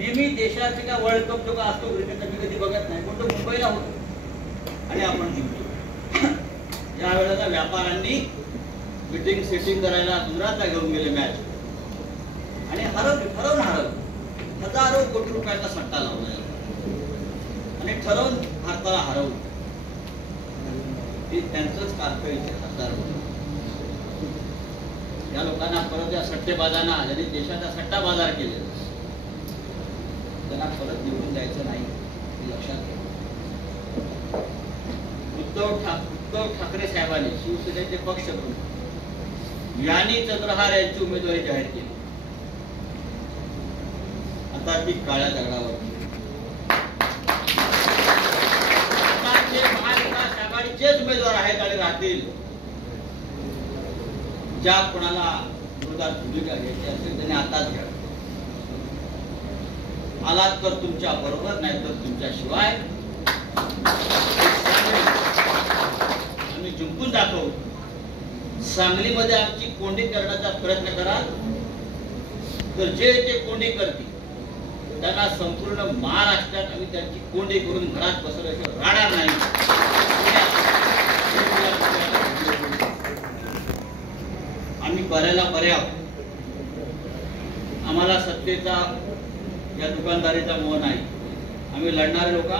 नेहमी देशाचे का वर्ल्ड कप जो का असतो क्रिकेट मी कधी बघत नाही, पण तो मुंबईला होतो आणि आपण जिंकलो. या वेळेला व्यापाऱ्यांनी मीटिंग सेटिंग करायला गुजरातला घेऊन गेले मॅच आणि ठरवून हजारो कोटी रुपयाचा सट्टा लावला आणि ठरवून भारताला हरवलं. हे त्यांचंच कारकिर्दीचे खासदार होते. या लोकांना परत या सट्टेबाजांना ज्यांनी देशाचा सट्टा बाजार केले त्यांना परत निवडून जायचं नाही हे लक्षात घ्या. उद्धव ठाकरे साहेबांनी शिवसेनेचे पक्षप्रमुख यांनी चंद्रहार यांची उमेदवारी जाहीर केली. आता ती काळ्या दगडावर महाविकास आघाडीचेच उमेदवार आहेत आणि राहतील. ज्या कोणाला विरोधात भूमिका घ्यायची असेल त्यांनी आताच घ्या. आलात तर तुमच्या बरोबर, नाही तर तुमच्या शिवाय. आम्ही जिंकून दाखवू. सांगलीमध्ये आमची कोंडी करण्याचा प्रयत्न कराल तर जे ते कोंडी करतील त्यांना संपूर्ण महाराष्ट्रात आम्ही त्यांची कोंडी करून घरात बसवल्याशिवाय राहणार नाही. आम्ही बऱ्याला बरे आहोत. आम्हाला सत्तेचा या दुकानदारीचा मोह नाही. आम्ही लढणारे लोक,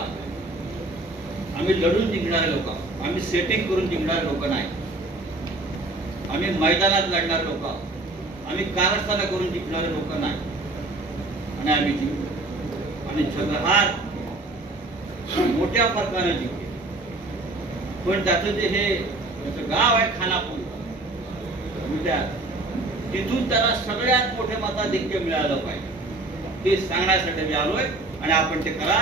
आम्ही लढून जिंकणारे लोक, आम्ही सेटिंग करून जिंकणारे लोक नाही. आम्ही मैदानात लढणारे लोक, आम्ही कारस्थाना करून जिंकणारे लोक नाही. आणि आम्ही जिंकलो आणि चंद्रहार मोठ्या फरकाने जिंकले. पण त्याचं जे हे गाव आहे खानापूर, तिथून त्याला सगळ्यात मोठे मताधिक्य मिळालं पाहिजे हे सांगण्यासाठी मी आलोय आणि आपण ते करा.